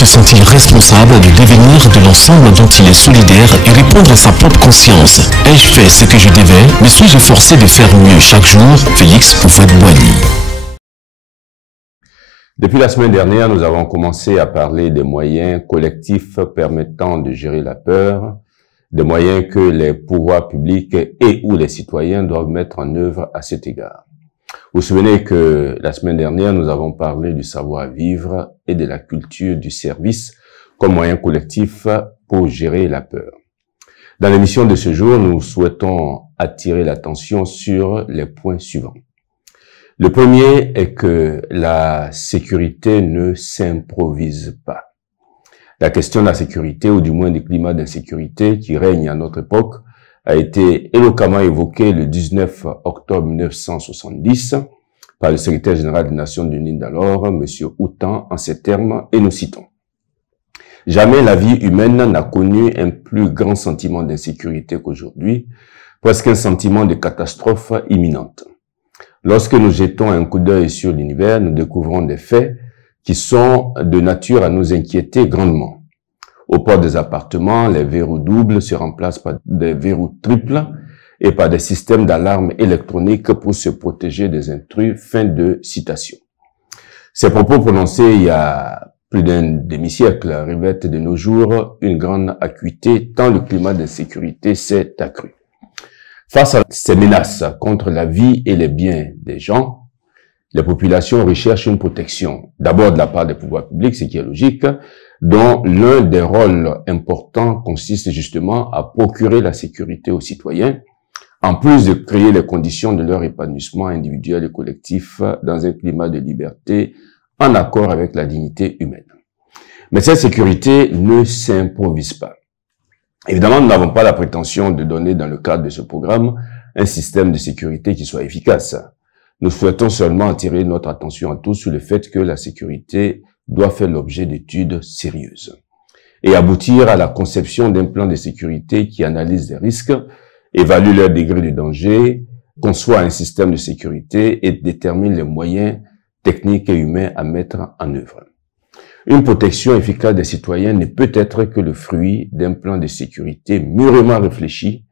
se sent-il responsable du devenir de l'ensemble dont il est solidaire et répondre à sa propre conscience? Ai-je fait ce que je devais, mais suis-je forcé de faire mieux chaque jour? Félix Houphouët-Boigny. Depuis la semaine dernière, nous avons commencé à parler des moyens collectifs permettant de gérer la peur, des moyens que les pouvoirs publics et ou les citoyens doivent mettre en œuvre à cet égard. Vous vous souvenez que la semaine dernière, nous avons parlé du savoir-vivre et de la culture du service comme moyen collectif pour gérer la peur. Dans l'émission de ce jour, nous souhaitons attirer l'attention sur les points suivants. Le premier est que la sécurité ne s'improvise pas. La question de la sécurité, ou du moins du climat d'insécurité qui règne à notre époque, a été éloquemment évoquée le 19 octobre 1970 par le secrétaire général des Nations Unies d'alors, M. Houtan, en ces termes, et nous citons. « Jamais la vie humaine n'a connu un plus grand sentiment d'insécurité qu'aujourd'hui, presque un sentiment de catastrophe imminente. Lorsque nous jetons un coup d'œil sur l'univers, nous découvrons des faits qui sont de nature à nous inquiéter grandement. Au port des appartements, les verrous doubles se remplacent par des verrous triples et par des systèmes d'alarme électronique pour se protéger des intrus. » Fin de citation. Ces propos prononcés il y a plus d'un demi-siècle revêtent de nos jours une grande acuité tant le climat d'insécurité s'est accru. Face à ces menaces contre la vie et les biens des gens, les populations recherchent une protection, d'abord de la part des pouvoirs publics, ce qui est logique, dont l'un des rôles importants consiste justement à procurer la sécurité aux citoyens, en plus de créer les conditions de leur épanouissement individuel et collectif dans un climat de liberté en accord avec la dignité humaine. Mais cette sécurité ne s'improvise pas. Évidemment, nous n'avons pas la prétention de donner dans le cadre de ce programme un système de sécurité qui soit efficace. Nous souhaitons seulement attirer notre attention à tous sur le fait que la sécurité doit faire l'objet d'études sérieuses et aboutir à la conception d'un plan de sécurité qui analyse les risques, évalue leur degré de danger, conçoit un système de sécurité et détermine les moyens techniques et humains à mettre en œuvre. Une protection efficace des citoyens ne peut être que le fruit d'un plan de sécurité mûrement réfléchi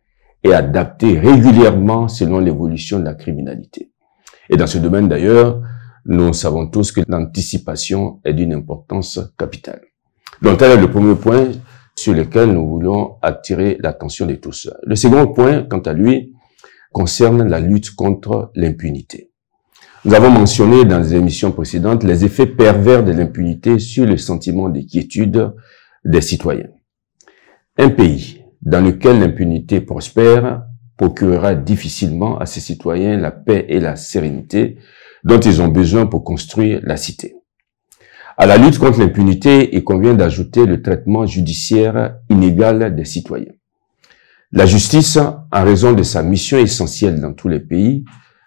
et adapté régulièrement selon l'évolution de la criminalité. Et dans ce domaine d'ailleurs, nous savons tous que l'anticipation est d'une importance capitale. Donc tel est le premier point sur lequel nous voulons attirer l'attention de tous. Le second point, quant à lui, concerne la lutte contre l'impunité. Nous avons mentionné dans les émissions précédentes les effets pervers de l'impunité sur le sentiment de quiétude des citoyens. Un pays dans lequel l'impunité prospère procurera difficilement à ses citoyens la paix et la sérénité dont ils ont besoin pour construire la cité. À la lutte contre l'impunité, il convient d'ajouter le traitement judiciaire inégal des citoyens. La justice, en raison de sa mission essentielle dans tous les pays,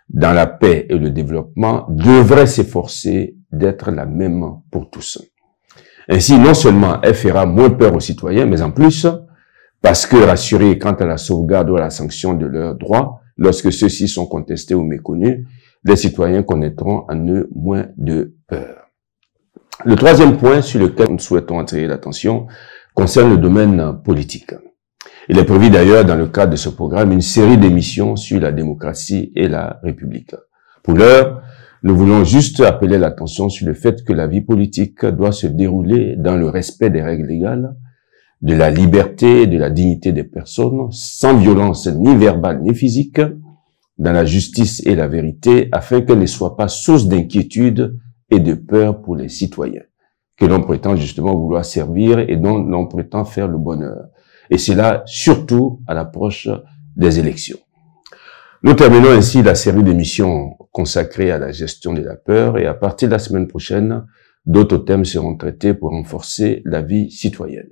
dans la paix et le développement, devrait s'efforcer d'être la même pour tous. Ainsi, non seulement elle fera moins peur aux citoyens, mais en plus, parce que rassurés quant à la sauvegarde ou à la sanction de leurs droits, lorsque ceux-ci sont contestés ou méconnus, les citoyens connaîtront en eux moins de peur. Le troisième point sur lequel nous souhaitons attirer l'attention concerne le domaine politique. Il est prévu d'ailleurs dans le cadre de ce programme une série d'émissions sur la démocratie et la République. Pour l'heure, nous voulons juste appeler l'attention sur le fait que la vie politique doit se dérouler dans le respect des règles légales, de la liberté et de la dignité des personnes, sans violence ni verbale ni physique, dans la justice et la vérité, afin qu'elle ne soit pas source d'inquiétude et de peur pour les citoyens, que l'on prétend justement vouloir servir et dont l'on prétend faire le bonheur. Et c'est là, surtout, à l'approche des élections. Nous terminons ainsi la série d'émissions consacrées à la gestion de la peur et à partir de la semaine prochaine, d'autres thèmes seront traités pour renforcer la vie citoyenne.